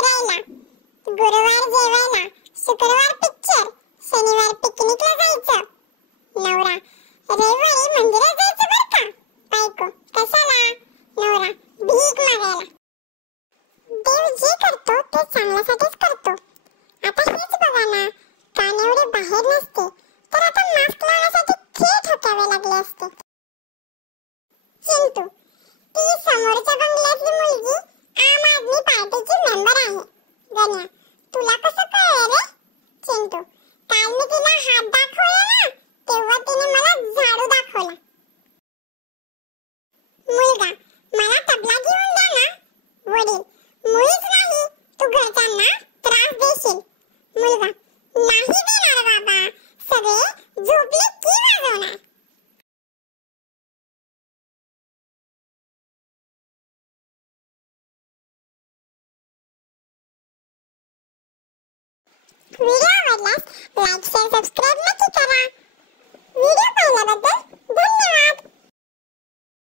फिरायला, गुरुवार जेवायला, शुक्रवार पिक्चर, शनिवार पिकनिकला जायचं. नवरा रविवारी मंदिरात जायचं बरं का. बायको कशाला. नवरा भीक मागायला. देव जे करतो ते चांगल्यासाठीच करतो. आता हेच बघा ना, कान एवढे बाहेर नसते तर आता मास्क लावण्यासाठी खेळ ठोकावे लागले असते. चिंटू, ती समोरच्या बंगल्यातली मुलगी आम आदमी पार्टीची मेंबर आहे. गण्या, तुला कसं कळलं रे. चिंटू, काल मी तिला हात दाखवला ना, तेव्हा तिने मला झाडू दाखवला. मुलगा, मला तबला घेऊन द्या ना. वडील, मुळीच नाही, तू घरच्यांना त्रास देशील. मुलगा, नाही देणार बाबा, सगळे झोपले की वाजवणार. व्हिडिओ आवडल्यास लाईक शेअर सबस्क्राईब